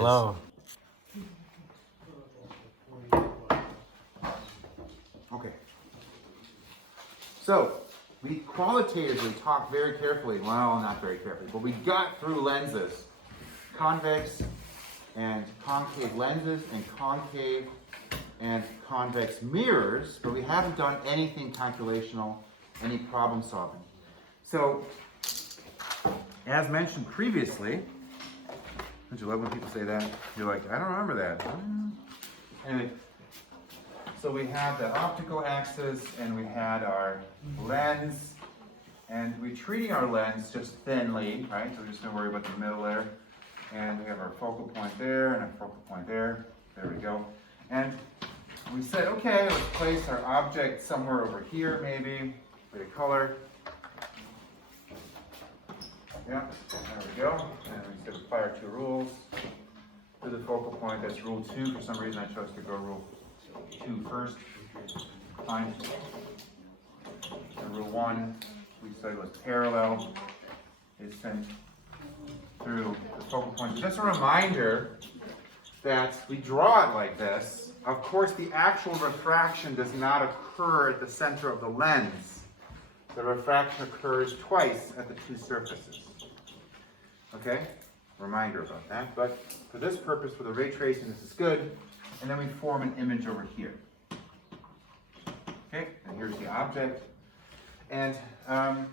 Hello. Okay. So, we qualitatively talked very carefully, well, not very carefully, but we got through lenses, convex and concave lenses, and concave and convex mirrors, but we haven't done anything calculational, any problem solving. So, as mentioned previously, don't you love when people say that? You're like, I don't remember that. Anyway, so we have the optical axis, and we had our lens, and we're treating our lens just thinly, right? So we're just going to worry about the middle there. And we have our focal point there, and our focal point there. There we go. And we said, okay, let's place our object somewhere over here, maybe, with a color. Yeah, there we go. And we said apply our two rules to the focal point. That's rule 2. For some reason, I chose to go rule 2 first. Fine. And rule 1, we said was parallel. Is sent through the focal point. So just a reminder that we draw it like this. Of course, the actual refraction does not occur at the center of the lens. The refraction occurs twice at the two surfaces. Okay? Reminder about that. But for this purpose, for the ray tracing, this is good. And then we form an image over here. Okay? And here's the object. And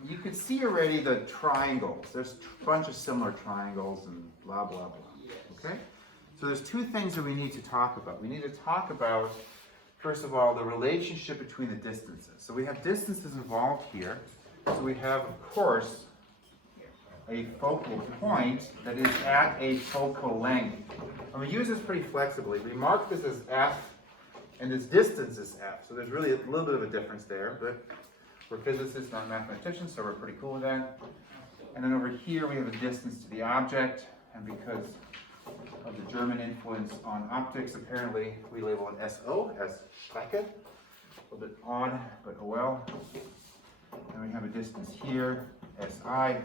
you can see already the triangles. There's a bunch of similar triangles and blah, blah, blah. Okay? So there's two things that we need to talk about. We need to talk about, first of all, the relationship between the distances. So we have distances involved here. So we have, of course, a focal point that is at a focal length. And we use this pretty flexibly. We mark this as f, and this distance is f. So there's really a little bit of a difference there, but we're physicists, not mathematicians, so we're pretty cool with that. And then over here we have a distance to the object, and because of the German influence on optics, apparently we label it SO, as Strecke. A little bit odd, but oh well. And we have a distance here, SI.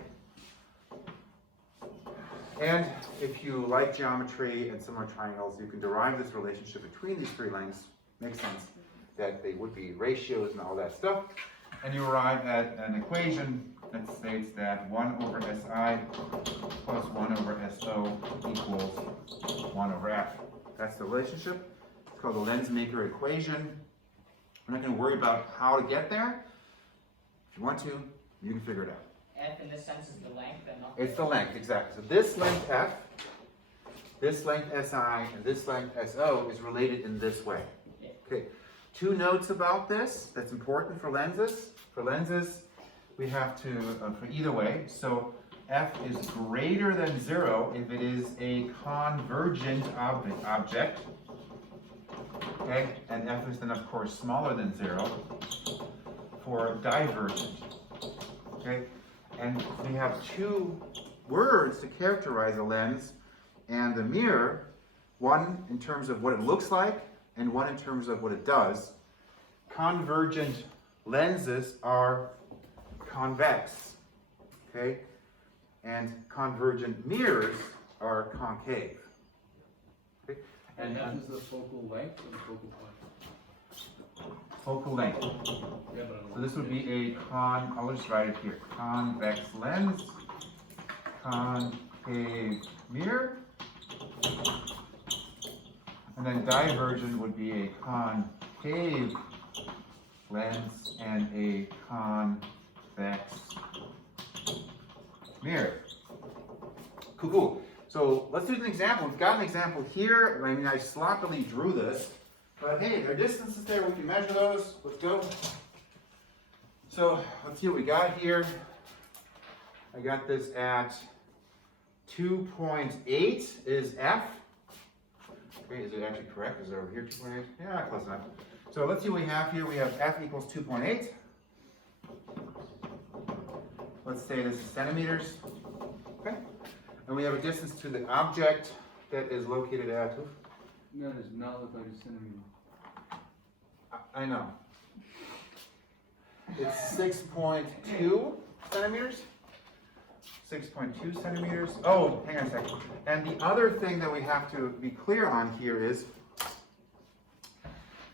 And if you like geometry and similar triangles, you can derive this relationship between these three lengths. Makes sense that they would be ratios and all that stuff. And you arrive at an equation that states that 1 over SI plus 1 over SO equals 1 over F. That's the relationship. It's called the Lensmaker Equation. We're not going to worry about how to get there. If you want to, you can figure it out. F in this sense is the length and not It's the length, exactly. So this length F, this length SI, and this length SO is related in this way. Yeah. Okay. Two notes about this that's important for lenses. For lenses, we have to, for either way, so F is greater than 0 if it is a convergent object. Okay, and F is then, of course, smaller than 0 for divergent. Okay, and we have two words to characterize a lens and the mirror, one in terms of what it looks like, and one in terms of what it does. Convergent lenses are convex, okay? And convergent mirrors are concave. Okay? And that is the focal length or the focal point? Focal length. Yeah, but So this would be I'll just write it here, convex lens, concave mirror. And then divergent would be a concave lens and a convex mirror. Cool, cool. So let's do an example. We've got an example here. I mean, I sloppily drew this, but hey, there are distances there. We can measure those. Let's go. So let's see what we got here. I got this at 2.8 is F. Okay, is it actually correct? Is it over here 2.8? Yeah, close enough. So let's see what we have here. We have F equals 2.8. Let's say this is centimeters. Okay. And we have a distance to the object that is located at. that does not look like a centimeter. I know. It's 6.2 centimeters. 6.2 centimeters. Oh, hang on a second. And the other thing that we have to be clear on here is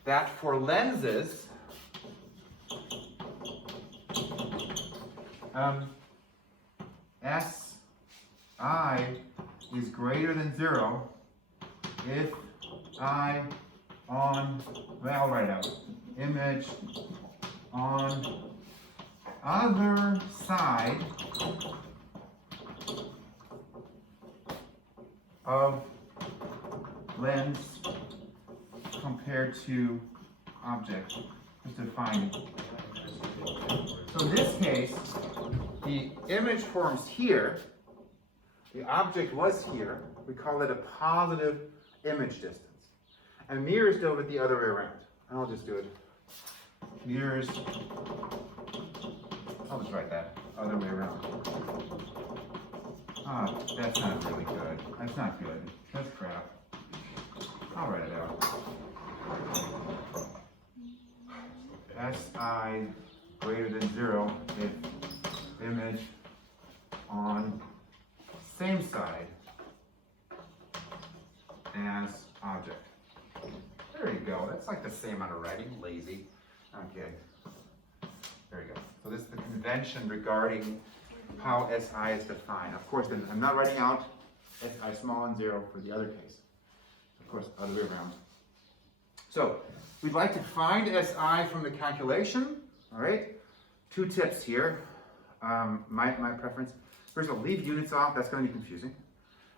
that for lenses, SI is greater than 0 if I on, well, I'll write it out, image on other side of lens compared to object, just defining. So in this case, the image forms here, the object was here, we call it a positive image distance. And mirrors deal with the other way around. I'll just do it. Mirrors, I'll just write that, other way around. Ah, that's not really good. That's not good. That's crap. I'll write it out. SI greater than 0 if image on same side as object. There you go. That's like the same amount of writing. Lazy. Okay. There you go. So this is the convention regarding how SI is defined. Of course, then I'm not writing out SI small and 0 for the other case. Of course, other way around. So we'd like to find SI from the calculation. All right. 2 tips here. My preference. First of all, leave units off. That's going to be confusing.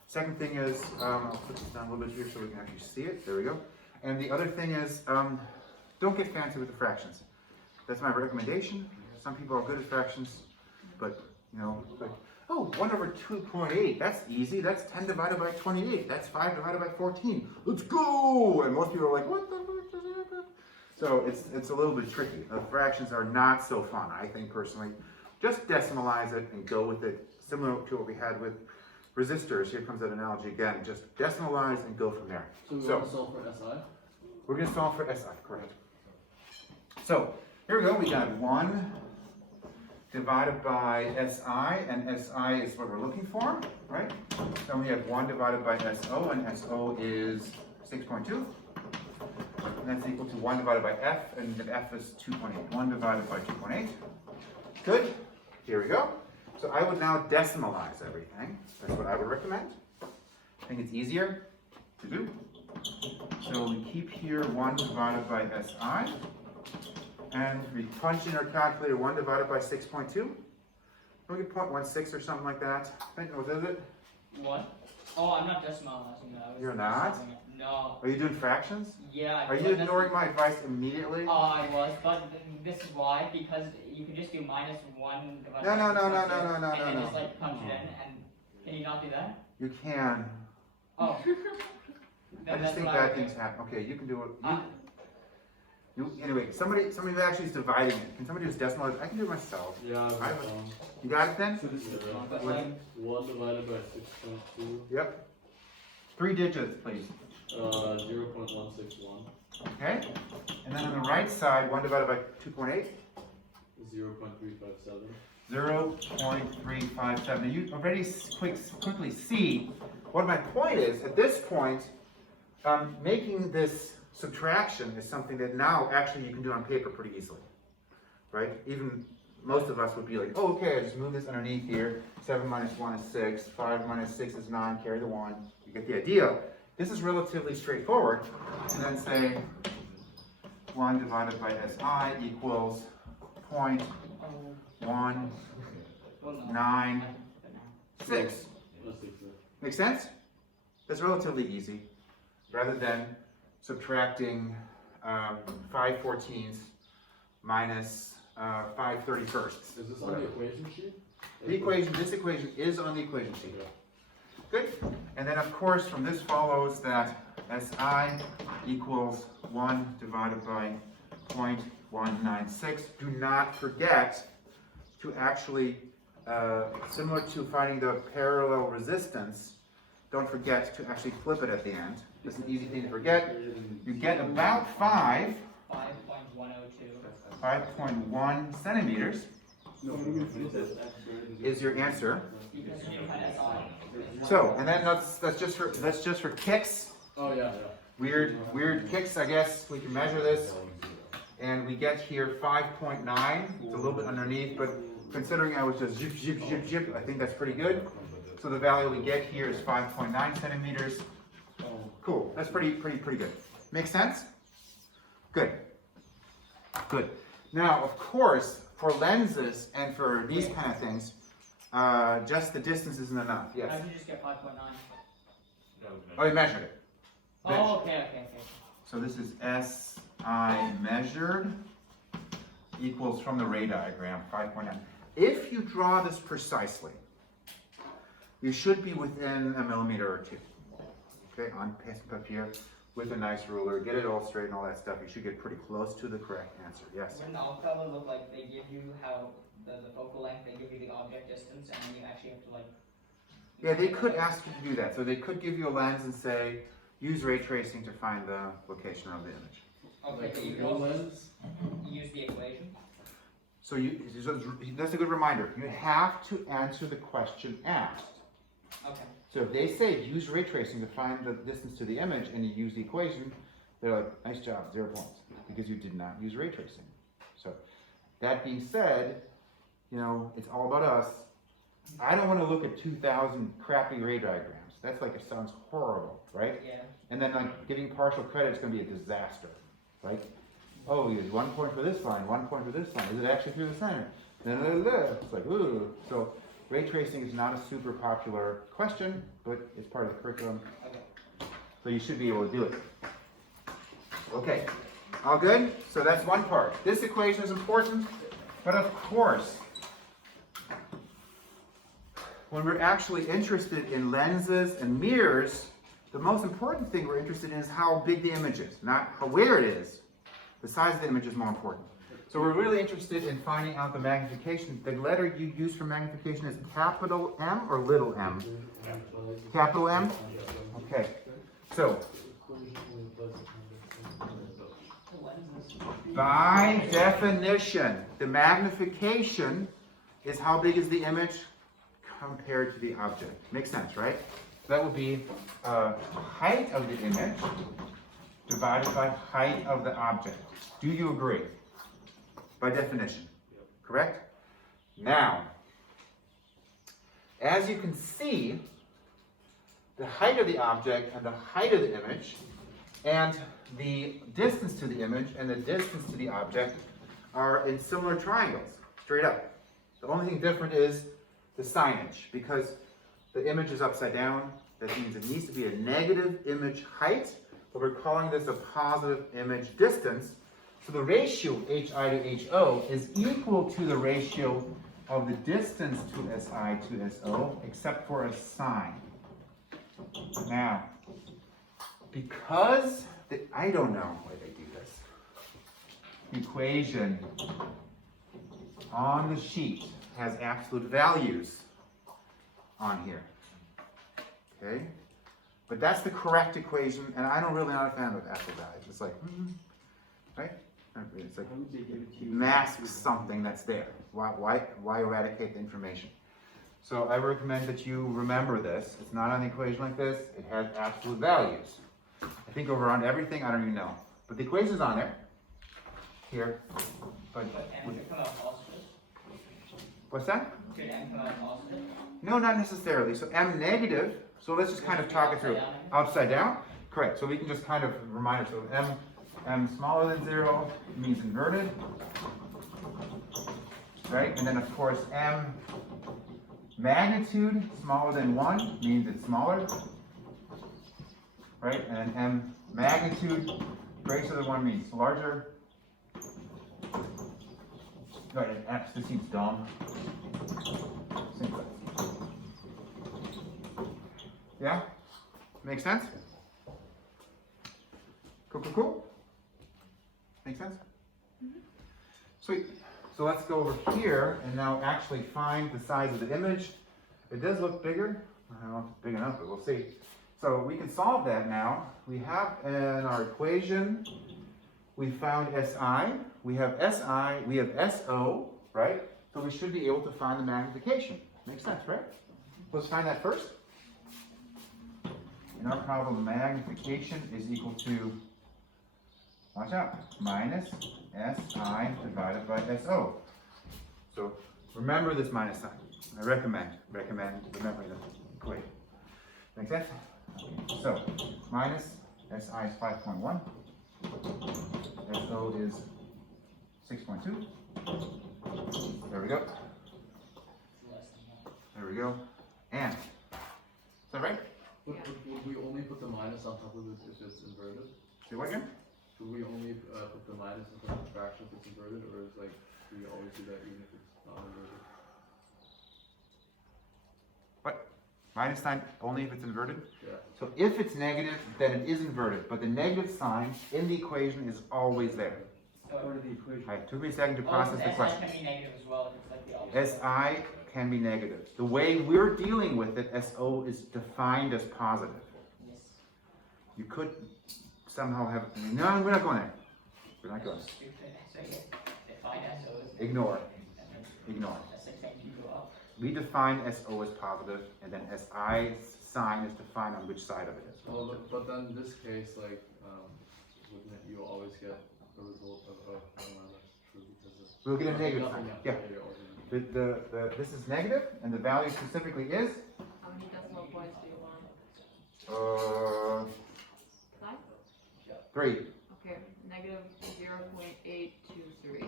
Second thing is, I'll put this down a little bit here so we can actually see it. There we go. And the other thing is, don't get fancy with the fractions. That's my recommendation. Some people are good at fractions, but, you know, like, oh, 1 over 2.8, that's easy. That's 10 divided by 28. That's 5 divided by 14. Let's go! And most people are like, what the fuck does that? So it's a little bit tricky. Fractions are not so fun, I think, personally. Just decimalize it and go with it, similar to what we had with resistors. Here comes that analogy again. Just decimalize and go from there. So we're going to solve for SI? We're going to solve for SI, correct. So here we go. We got 1 divided by SI, and SI is what we're looking for, right? So we have 1 divided by SO, and SO is 6.2. And that's equal to 1 divided by F, and the F is 2.8. 1 divided by 2.8. Good. Here we go. So I would now decimalize everything. That's what I would recommend. I think it's easier to do. So we keep here 1 divided by SI. And we punch in our calculator 1 divided by 6.2. We get 0.16 or something like that. I think, what is it? What? Oh, I'm not decimalizing that. You're not? No. Are you doing fractions? Yeah. Are you ignoring my advice immediately? Oh, I was, but this is why, because you can just do minus 1 divided No, by no, no, 6.2, no, no, no, and then no, just no. like punch it in, and can you not do that? You can. Oh. I Then just that's think what I bad would things do. happen. Okay, you can do it. Anyway, somebody who actually is dividing it. Can somebody just decimalize it? I can do it myself. Yeah, You got it then? So this is But What? like, 1 divided by 6.2, Yep. 3 digits, please. 0.161, Okay. And then on the right side, 1 divided by 2.8. 0.357. 0.357. Now you already quickly see what my point is. At this point, making this subtraction is something that now actually you can do on paper pretty easily, right? Even most of us would be like, oh, okay, I just move this underneath here. 7 minus 1 is 6. 5 minus 6 is 9. Carry the 1. You get the idea. This is relatively straightforward. And then say 1 divided by SI equals 0.196. well, no. Make sense? That's relatively easy, rather than subtracting 5/14 minus 5/31. Is this on the equation sheet? This equation is on the equation sheet. Good. And then of course from this follows that SI equals 1 divided by 0.196. Do not forget to actually, similar to finding the parallel resistance, don't forget to actually flip it at the end. It's an easy thing to forget. You get about 5.1 centimeters. is your answer. Because you didn't find SI. So, and then that's just for kicks. Oh, yeah. Weird kicks, I guess. We can measure this. And we get here 5.9. It's a little bit underneath, but considering I was just zip, zip, zip, zip, I think that's pretty good. So the value we get here is 5.9 centimeters. Cool. That's pretty good. Make sense? Good. Good. Now, of course, for lenses and for these kind of things, just the distance isn't enough. Yes. How did you just get 5.9? Oh, you measured it. Oh, okay. So this is SI measured equals from the ray diagram 5.9. If you draw this precisely, you should be within a millimeter or two. Okay, on papier with a nice ruler, get it all straight and all that stuff. You should get pretty close to the correct answer. Yes. Wouldn't all color look like they give you how the focal length, they give you the object distance, and then you actually have to like. Yeah, they could ask you to do that. So they could give you a lens and say, use ray tracing to find the location of the image. Okay, but you can No also lens? use the equation. So that's a good reminder. You have to answer the question asked. Okay. So if they say use ray tracing to find the distance to the image and you use the equation, they're like, nice job, 0 points, because you did not use ray tracing. So that being said, you know, it's all about us. I don't want to look at 2,000 crappy ray diagrams. That's like, it sounds horrible, right? Yeah. And then like giving partial credit is going to be a disaster, right? Oh, you had 1 point for this line, 1 point for this line. Is it actually through the center? It's like, ooh. So ray tracing is not a super popular question, but it's part of the curriculum. Okay. So you should be able to do it. Okay, all good? So that's one part. This equation is important, but of course, when we're actually interested in lenses and mirrors, the most important thing we're interested in is how big the image is, not where it is. The size of the image is more important. So we're really interested in finding out the magnification. The letter you use for magnification is capital M or little m? Capital M? Okay. So, by definition, the magnification is how big is the image compared to the object. Makes sense, right? So that would be height of the image divided by height of the object. Do you agree? By definition, correct? Now, as you can see, the height of the object and the height of the image and the distance to the image and the distance to the object are in similar triangles, straight up. The only thing different is the signage, because the image is upside down. That means it needs to be a negative image height, but we're calling this a positive image distance. So the ratio HI to HO is equal to the ratio of the distance to SI to SO, except for a sign. Now, because I don't know why they do this. The equation on the sheet has absolute values on here. Okay? But that's the correct equation, and I don't really not a fan of absolute values. It's like, right? It's like masks something that's there. Why eradicate the information? So I recommend that you remember this. It's not on the equation like this. It has absolute values. I think over on everything, I don't even know. But the equation's on there. Here. But M should come out positive. what's that? Should M come out positive? No, not necessarily. So M negative. So let's just kind of talk it through. Upside down? Correct. So we can just kind of remind ourselves. M smaller than 0 means inverted. Right? And then of course M magnitude smaller than 1 means it's smaller. Right? And then M magnitude greater than 1 means larger. Right, and X just seems dumb. Simple. Yeah? Make sense? Cool? Make sense? Mm-hmm. Sweet. So let's go over here and now actually find the size of the image. It does look bigger. I don't know if it's big enough, but we'll see. So we can solve that now. We have in our equation, we found SI, we have SI, we have SO, right? So we should be able to find the magnification. Makes sense, right? Let's find that first. In our problem, magnification is equal to, watch out, minus SI divided by SO. So remember this minus sign. I recommend remembering the equation. Make sense? Okay. So minus SI is 5.1. SO is 6.2. There we go. There we go. And, is that right? Would we only put the minus on top of it if it's inverted? Say what again? Would we only put the minus in front of the fraction if it's inverted, or is like, do we always do that even if it's not inverted? What? Minus sign only if it's inverted? Yeah. So if it's negative, then it is inverted, but the negative sign in the equation is always there. So, the equation. All right, took me a second to oh, process so the SI question. can be negative as well if it's like the opposite. SI can be negative. The way we're dealing with it, SO is defined as positive. Yes. You could somehow have, no, we're not going there. We're not going there. Stupid. So yeah, define SO as Ignore. Ignore. That's the same you go up. We define SO as positive, and then SI sign is defined on which side of it is. Well, but then in this case, like, wouldn't it, you always get the result of, oh, no, that's true because We'll get a nothing- negative nothing sign. else. Yeah. you're always- This is negative, and the value specifically is How many decimal points do you want? 3. Okay, negative 0.823.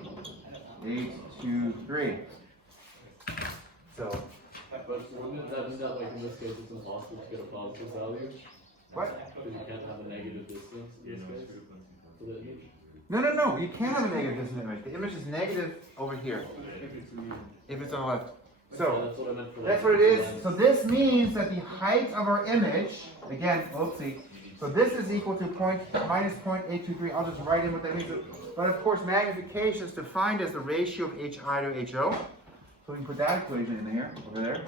8, 2, 3. So, But wouldn't that mean that, like, in this case, it's impossible to get a positive value? what? Because you can't have a negative distance in this case? So that you- No, you can't have a negative distance image. The image is negative over here, if it's on the left. Yeah, So, that's what I meant for that's that. what it is. So this means that the height of our image, again, oopsie, so this is equal to minus 0.823. I'll just write in what that means. But of course, magnification is defined as the ratio of HI to HO. So we can put that equation in here, over there,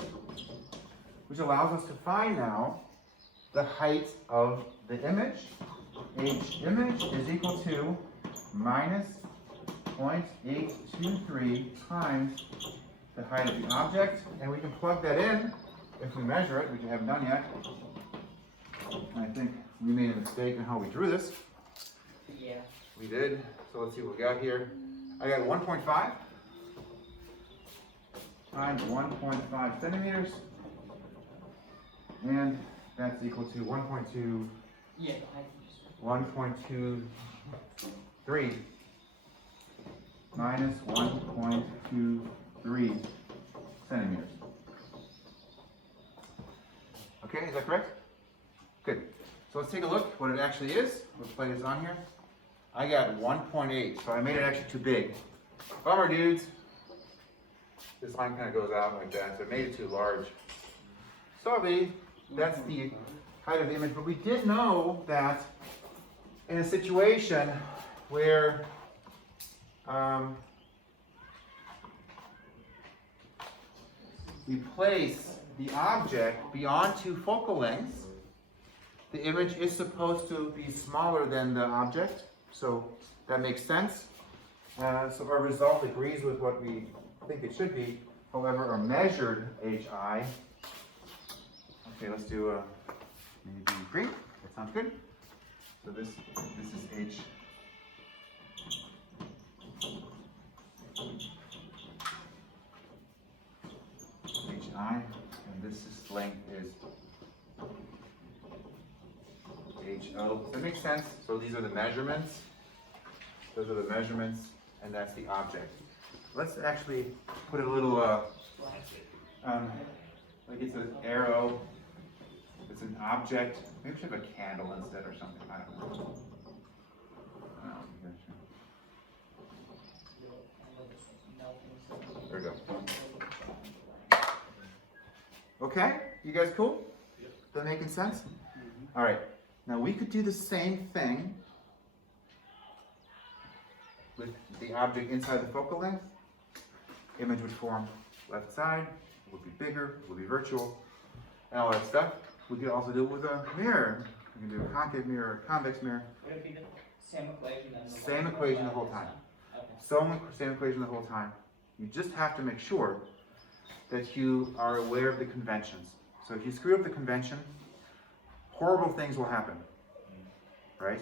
which allows us to find now the height of the image. H image is equal to minus 0.823 times the height of the object, and we can plug that in if we measure it, which we haven't done yet. I think we made a mistake in how we drew this. Yeah. We did. So let's see what we got here. I got 1.5 times 1.5 centimeters, and that's equal to 1.2, Yeah, the height is 1.23 minus 1.23 centimeters. Okay, is that correct? Good. So let's take a look what it actually is. Let's play this on here. I got 1.8, so I made it actually too big. Bummer, dudes. This line kind of goes out like that, so I made it too large. Sorry, that's the height of the image, but we did know that in a situation where we place the object beyond 2 focal lengths, the image is supposed to be smaller than the object, so that makes sense. So our result agrees with what we think it should be. However, our measured HI, okay, let's do maybe green. That sounds good. So this is HI, and this is length is HO. That makes sense. So these are the measurements. Those are the measurements, and that's the object. Let's actually put a little, like it's an arrow. It's an object. Maybe we should have a candle instead or something. I don't know. There we go. Okay, you guys cool? Yep. That making sense? All right. Now we could do the same thing with the object inside the focal length. Image would form left side, would be bigger, would be virtual, and all that stuff. We could also do it with a mirror. We can do a concave mirror, a convex mirror. Would it be the same equation then? Same equation the whole time. Okay. Same equation the whole time. You just have to make sure that you are aware of the conventions. So if you screw up the convention, horrible things will happen, right?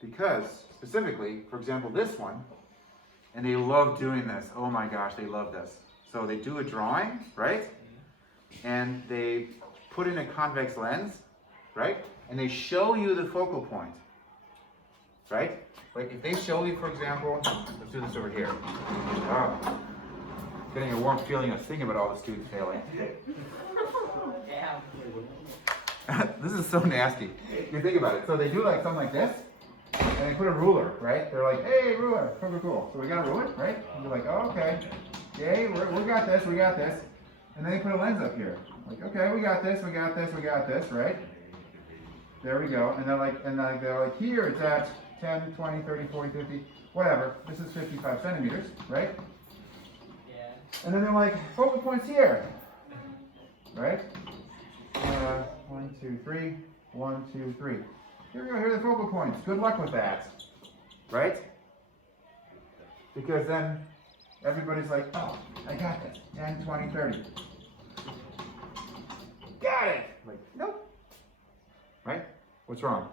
Because, specifically, for example, this one, and they love doing this. Oh my gosh, they love this. So they do a drawing, right? And they put in a convex lens, right? And they show you the focal point, right? Like if they show you, for example, let's do this over here. Oh, getting a warm feeling of thinking about all the students failing. This is so nasty. You think about it. So they do like something like this, and they put a ruler, right? They're like, hey, ruler, cool, cool. So we got a ruler, right? And you're like, oh, okay. Yay, we got this, we got this. And then they put a lens up here. Like, okay, we got this, we got this, we got this, right? There we go. And they're like, here it's at 10, 20, 30, 40, 50, whatever. This is 55 centimeters, right? Yeah. And then they're like, focal points here, right? 1, 2, 3, 1, 2, 3. Here we go, here are the focal points. Good luck with that, right? Because then everybody's like, oh, I got this. 10, 20, 30. Got it! Like, nope. Right? What's wrong?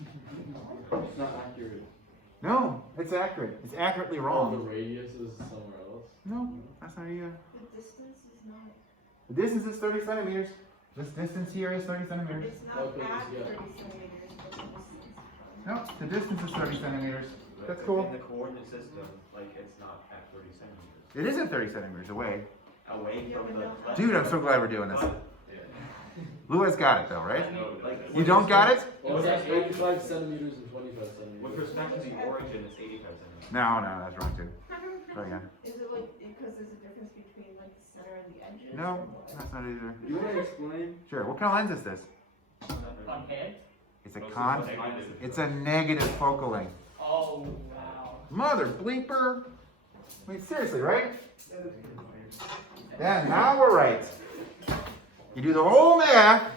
It's not accurate. No, it's accurate. It's accurately The wrong. radius is somewhere else. No, that's not either. The distance is not, The distance is 30 centimeters. This distance here is 30 centimeters. it's not Okay, at yeah. 30 centimeters, but the distance. No, the distance is 30 centimeters. That's In cool. the coordinate system, like it's not at 30 centimeters. It isn't 30 centimeters away. Away Yeah, from but the. no. Dude, I'm so glad we're doing this. Lou has got it though, right? Like, You don't got it? Well, it's like 85 centimeters and 25 centimeters. with respect to the origin, it's 85 centimeters. No, that's wrong too. Try again. Is it like, because there's a difference between like the center and the edges? No, or what? that's not either. You want to explain? Sure. What kind of lens is this? Concave? It's It's a negative focal length. Oh, wow. Mother bleeper. I mean, seriously, right? Yeah, now we're right. You do the whole math.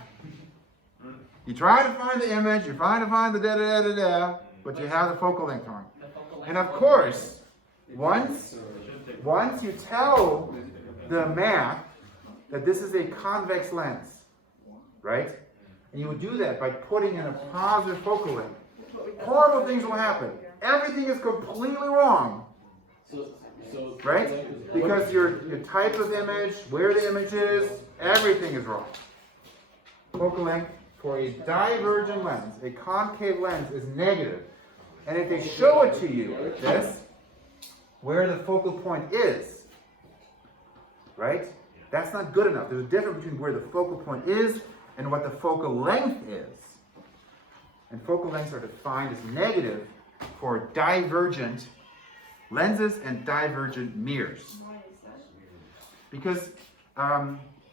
You try to find the image. You're trying to find the da-da-da-da-da. But you have the focal length wrong. The focal length And of course, once you tell the math that this is a convex lens, right? And you would do that by putting in a positive focal length. Horrible things will happen. Everything is completely wrong, So right? Because your type of image, where the image is, everything is wrong. Focal length for a diverging lens, a concave lens, is negative. And if they show it to you, this, where the focal point is, right? That's not good enough. There's a difference between where the focal point is and what the focal length is. And focal lengths are defined as negative for divergent lenses and divergent mirrors. Why is that? Because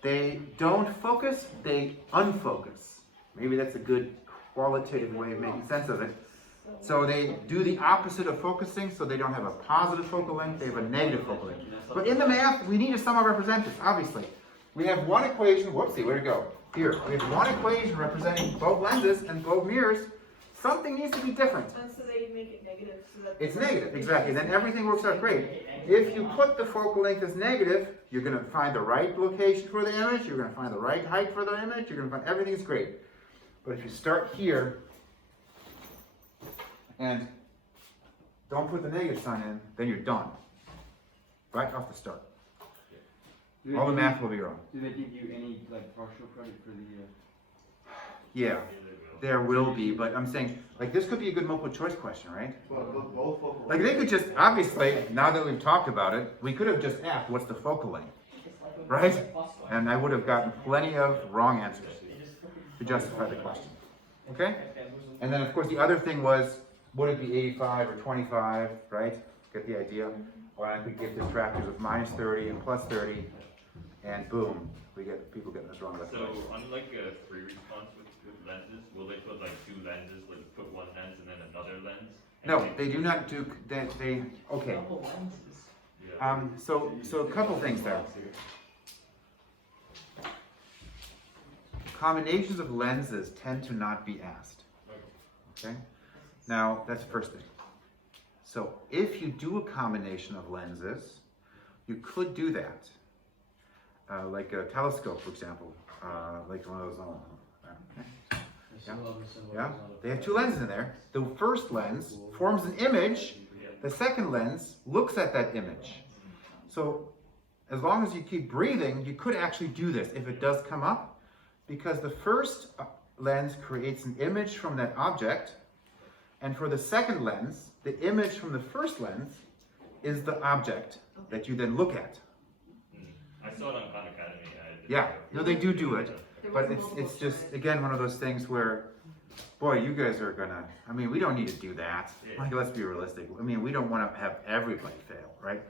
they don't focus, they unfocus. Maybe that's a good qualitative way of making sense of it. So they do the opposite of focusing, so they don't have a positive focal length, they have a negative focal length. But in the math, we need to somehow represent this, obviously. We have one equation, whoopsie, where'd it go? Here, we have one equation representing both lenses and both mirrors. Something needs to be different. And so they make it negative so that. It's negative, exactly. Then everything works out great. If you put the focal length as negative, you're going to find the right location for the image, you're going to find the right height for the image, you're going to find everything's great. But if you start here and don't put the negative sign in, then you're done. Right off the start. All the math will be wrong. Do they give you any like partial credit for the? Yeah, there will be, but I'm saying, like, this could be a good multiple choice question, right? Both focal. Like, they could just, obviously, now that we've talked about it, we could have just asked, what's the focal length? Right? And I would have gotten plenty of wrong answers to justify the question. Okay? And then, of course, the other thing was, would it be 85 or 25, right? Get the idea? Or I could get distractors of minus 30 and plus 30, and boom, we get people getting this wrong left and So, right. unlike a free response with lenses, will they put like two lenses, like put one lens and then another lens? And No, they do not do, they okay. Double lenses. So a couple things there. Combinations of lenses tend to not be asked. Okay? Now, that's the first thing. So if you do a combination of lenses, you could do that. Like a telescope, for example, like one of those. Yeah, they have two lenses in there. The first lens forms an image. The second lens looks at that image. So as long as you keep breathing, you could actually do this if it does come up, because the first lens creates an image from that object, and for the second lens, the image from the first lens is the object that you then look at. I saw it on Khan Academy. Yeah, no, they do it, but it's just, again, one of those things where, boy, you guys are gonna, I mean, we don't need to do that. Like, let's be realistic. I mean, we don't want to have everybody fail, right?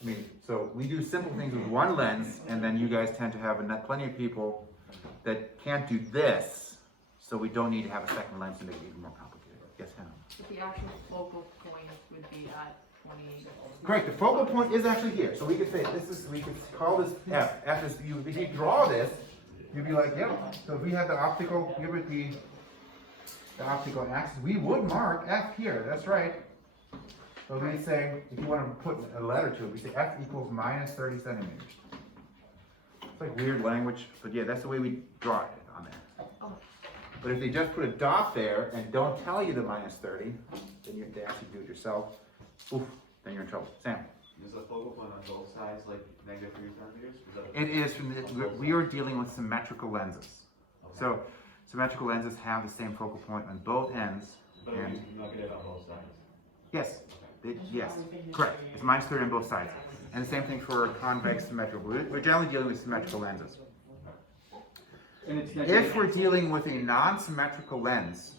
I mean, so we do simple things with one lens, and then you guys tend to have plenty of people that can't do this, so we don't need to have a second lens to make it even more complicated. Yes, Hannah? But the actual focal point would be at 28. Correct, the focal point is actually here, so we could say, we could call this F. F is, if you draw this, you'd be like, yep, so if we have the optical, here would be the optical axis, we would mark F here, that's right. So we'd say, if you want to put a letter to it, we say F equals minus 30 centimeters. It's like weird language, but yeah, that's the way we draw it on there. But if they just put a dot there and don't tell you the minus 30, then you have to actually do it yourself. Oof, then you're in trouble. Sam? Is the focal point on both sides like negative 3 centimeters? It is, we are dealing with symmetrical lenses. So symmetrical lenses have the same focal point on both ends. But And you look at it on both sides. yes, yes, correct. It's minus 30 on both sides. And the same thing for convex symmetrical. We're generally dealing with symmetrical lenses. And it's If we're dealing with a non-symmetrical lens,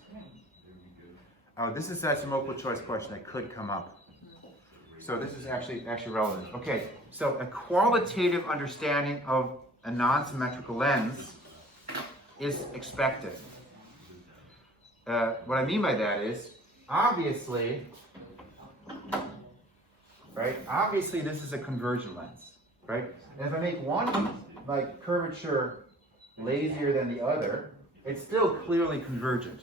this is a multiple choice question that could come up. So this is actually relevant. Okay, so a qualitative understanding of a non-symmetrical lens is expected. What I mean by that is, obviously, right? Obviously, this is a convergent lens, right? And if I make one like curvature lazier than the other, it's still clearly convergent.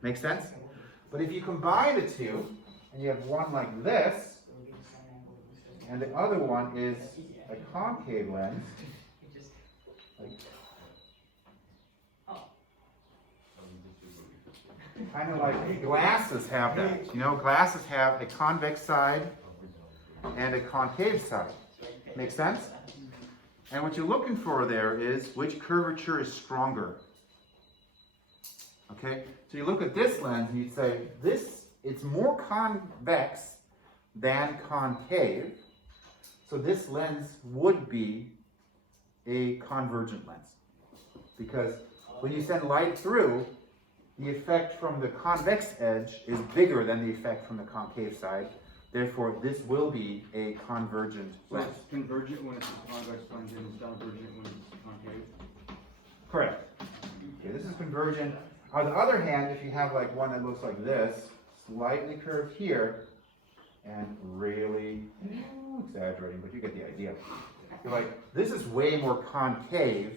Make sense? But if you combine the two, and you have one like this, and the other one is a concave lens, kind of like glasses have that. You know, glasses have a convex side and a concave side. Make sense? And what you're looking for there is which curvature is stronger. Okay? So you look at this lens and you'd say, it's more convex than concave. So this lens would be a convergent lens. Because when you send light through, the effect from the convex edge is bigger than the effect from the concave side. Therefore, this will be a convergent So lens. it's convergent when it's a convex lens and it's divergent when it's concave? Correct. Okay, this is convergent. On the other hand, if you have like one that looks like this, slightly curved here, and really exaggerating, but you get the idea. You're like, this is way more concave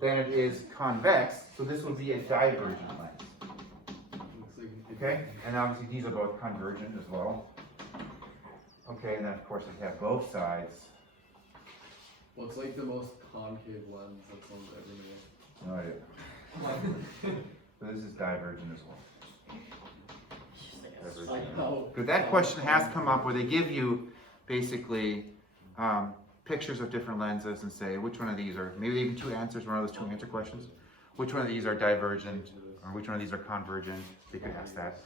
than it is convex, so this would be a divergent lens. Okay, and obviously these are both convergent as well. Okay, and then of course we have both sides. Well, it's like the most concave lens that someone's ever made. Oh yeah. So this is divergent as well. No. Because that question has come up where they give you basically pictures of different lenses and say which one of these are, maybe even two answers, one of those two answer questions. Which one of these are divergent or which one of these are convergent? They could ask that.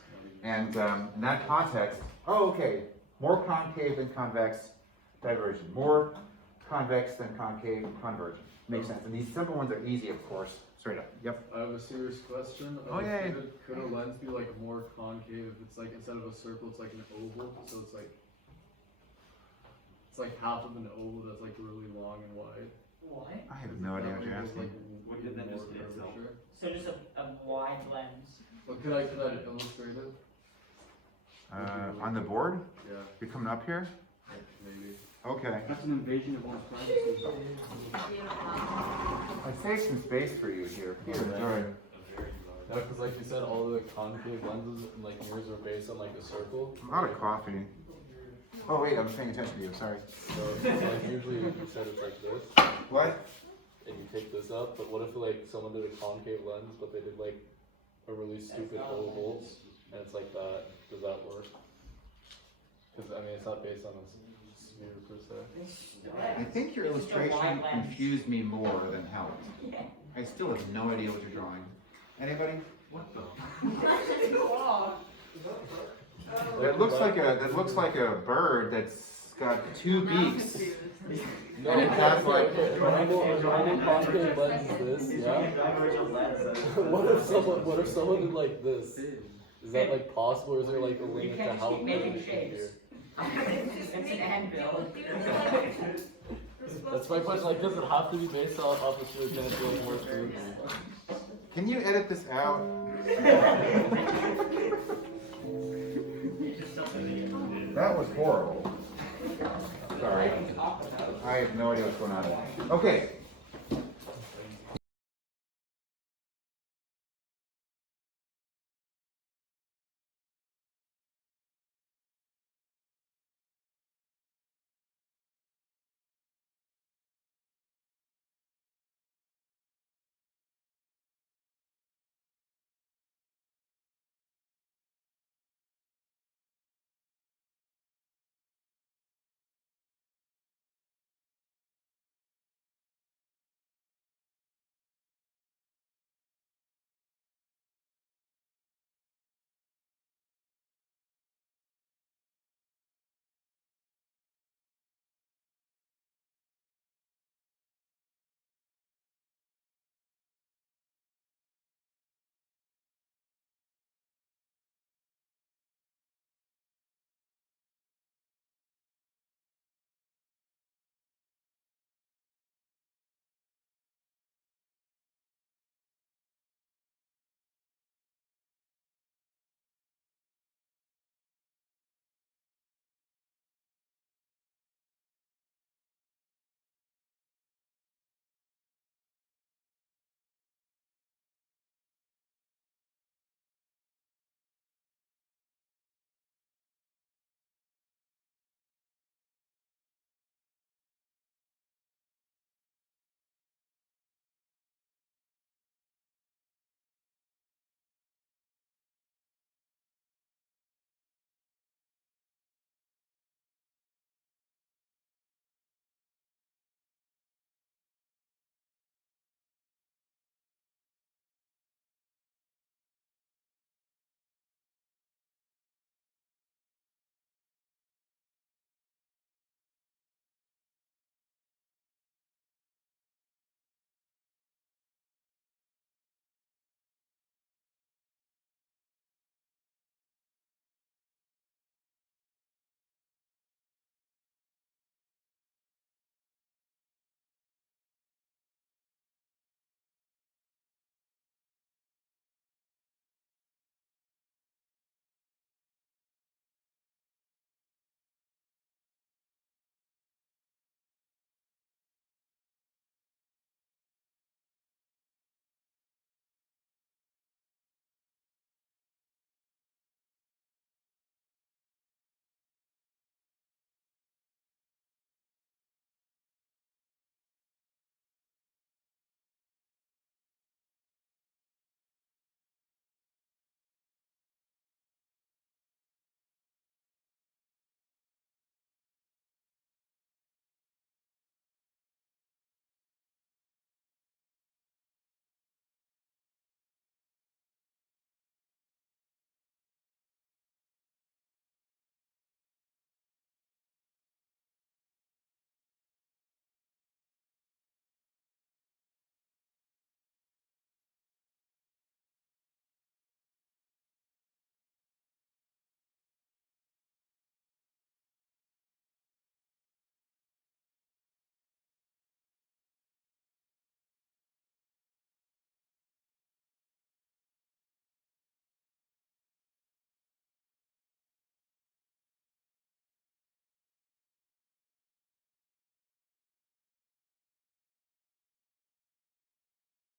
And in that context, oh, okay, more concave than convex, divergent. More convex than concave, convergent. Makes sense. And these simple ones are easy, of course. Straight up. Yep. I have a serious question. Oh, yeah. Could a lens be like more concave if it's like instead of a circle, it's like an oval? So it's like half of an oval that's like really long and wide. What? I have no idea what you're asking. What did that just say itself? So just a wide lens. But could I illustrate it? On the board? Yeah, You're coming up here? maybe. Okay. That's an invasion of one's privacy. I saved some space for you here. Here, enjoy. No, because like you said, all the concave lenses and like mirrors are based on like a circle. I'm out of coffee. Oh wait, I'm paying attention to you, sorry. So like usually you said it's like this, What? and you take this up. But what if like someone did a concave lens, but they did like a really stupid oval, and it's like that? Does that work? Because I mean, it's not based on a sphere per se. I think your It's just a wide illustration lens. confused me more than helped. I still have no idea what you're drawing. Anybody? That looks like a bird that's got two beaks. No, And it has like a normal concave lens is this, yeah. Divergent lenses. What if someone did like this? Is that like possible, or is there like a limit to can't how keep making big it can be? shapes. It's an anvil. That's my question. Like, does it have to be based off of sphere? Can it be like more smooth? Can you edit this out? That was horrible. Sorry. I have no idea what's going on. Okay,